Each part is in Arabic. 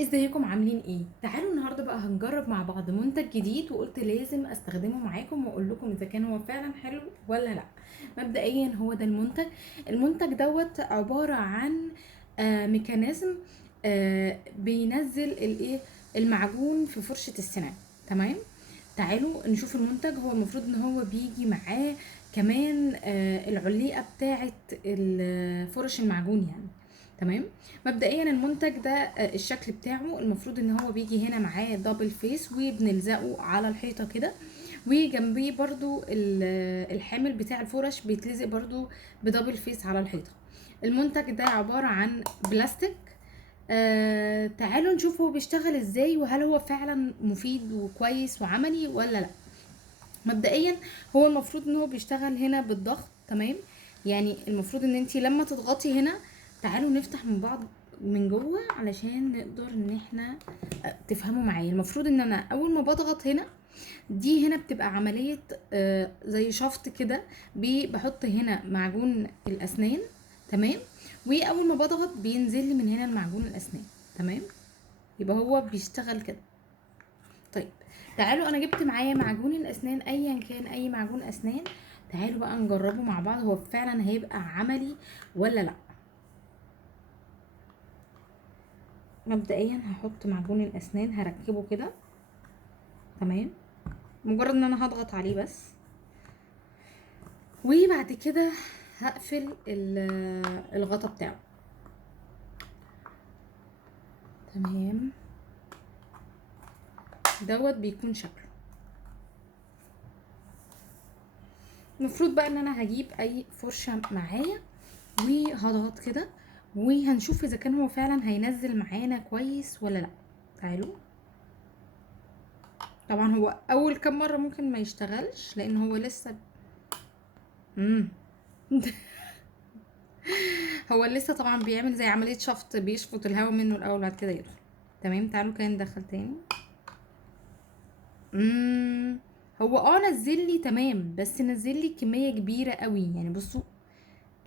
ازيكم عاملين ايه؟ تعالوا النهارده بقى هنجرب مع بعض منتج جديد، وقلت لازم استخدمه معاكم واقول لكم اذا كان هو فعلا حلو ولا لا. مبدئيا هو ده المنتج دوت عبارة عن ميكانيزم بينزل الايه المعجون في فرشة السنان. تمام. تعالوا نشوف المنتج. هو المفروض ان هو بيجي معاه كمان العليقة بتاعة فرش المعجون يعني. تمام. مبدئيا المنتج ده الشكل بتاعه المفروض ان هو بيجي هنا معاه دبل فيس، وبنلزقه على الحيطه كده، وجنبيه برضو الحامل بتاع الفرش بيتلزق برضو بدبل فيس على الحيطه. المنتج ده عباره عن بلاستيك. تعالوا نشوف هو بيشتغل ازاي، وهل هو فعلا مفيد وكويس وعملي ولا لا. مبدئيا هو المفروض ان هو بيشتغل هنا بالضغط. تمام. يعني المفروض ان انتي لما تضغطي هنا، تعالوا نفتح من بعض من جوه علشان نقدر ان احنا تفهموا معايا. المفروض ان انا اول ما بضغط هنا، دي هنا بتبقى عملية زي شفط كده. بحط هنا معجون الاسنان. تمام. واول ما بضغط بينزل لي من هنا المعجون الاسنان. تمام. يبقى هو بيشتغل كده. طيب، تعالوا انا جبت معايا معجون الاسنان، ايا كان اي معجون اسنان. تعالوا بقى نجربه مع بعض، هو فعلا هيبقى عملي ولا لا. مبدئيا هحط معجون الاسنان، هركبه كده. تمام. مجرد ان انا هضغط عليه بس، وبعد كده هقفل الغطا بتاعه. تمام. دوت بيكون شكله. المفروض بقى ان انا هجيب اي فرشة معايا وهضغط كده، وهنشوف اذا كان هو فعلا هينزل معانا كويس ولا لا. تعالوا. طبعا هو اول كام مره ممكن ما يشتغلش لان هو لسه امم هو لسه طبعا بيعمل زي عمليه شفط، بيشفط الهواء منه الاول بعد كده يدخل. تمام. تعالوا كده ندخل تاني. امم هو نزل لي تمام، بس نزل لي كميه كبيره قوي يعني. بصوا،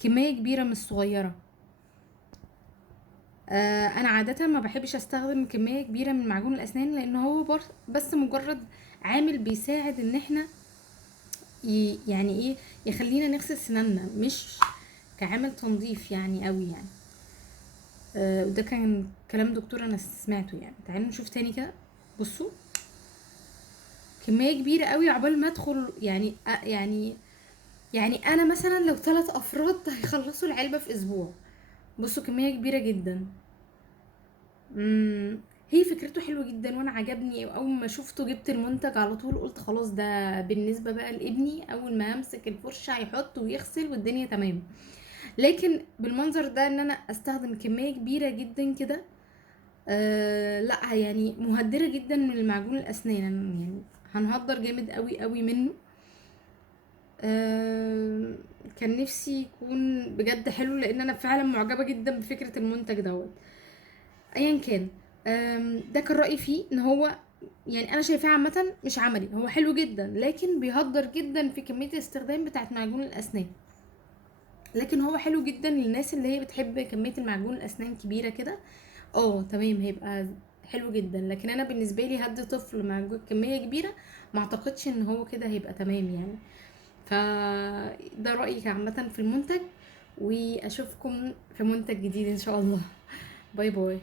كميه كبيره مش صغيره. انا عاده ما بحبش استخدم كميه كبيره من معجون الاسنان، لان هو بس مجرد عامل بيساعد ان احنا يعني ايه، يخلينا نغسل سنانا، مش كعامل تنظيف يعني قوي يعني. وده كان كلام دكتور انا سمعته يعني. تعالوا نشوف تاني كده. بصوا، كميه كبيره قوي عقبال ما ادخل يعني. يعني انا مثلا لو 3 افراد هيخلصوا العلبه في اسبوع. بصوا كميه كبيره جدا. امم هي فكرته حلوه جدا وانا عجبني. اول ما شفته جبت المنتج على طول، قلت خلاص ده بالنسبه بقى لابني، اول ما يمسك الفرشه هيحط ويغسل والدنيا تمام. لكن بالمنظر ده ان انا استخدم كميه كبيره جدا كده، لا يعني مهدره جدا من المعجون الاسنان يعني. هنهدر جامد قوي قوي منه. آه كان نفسي يكون بجد حلو، لان انا فعلا معجبه جدا بفكره المنتج دوت. ايا كان، ده كان رايي فيه ان هو يعني انا شايفاه عامه مش عملي. هو حلو جدا لكن بيهدر جدا في كميه الاستخدام بتاعت معجون الاسنان. لكن هو حلو جدا للناس اللي هي بتحب كميه المعجون الاسنان كبيره كده. تمام، هيبقى حلو جدا. لكن انا بالنسبه لي هدي طفل معجون كميه كبيره، ما اعتقدش ان هو كده هيبقى تمام يعني. فده رايي عامه في المنتج، واشوفكم في منتج جديد ان شاء الله. باي باي.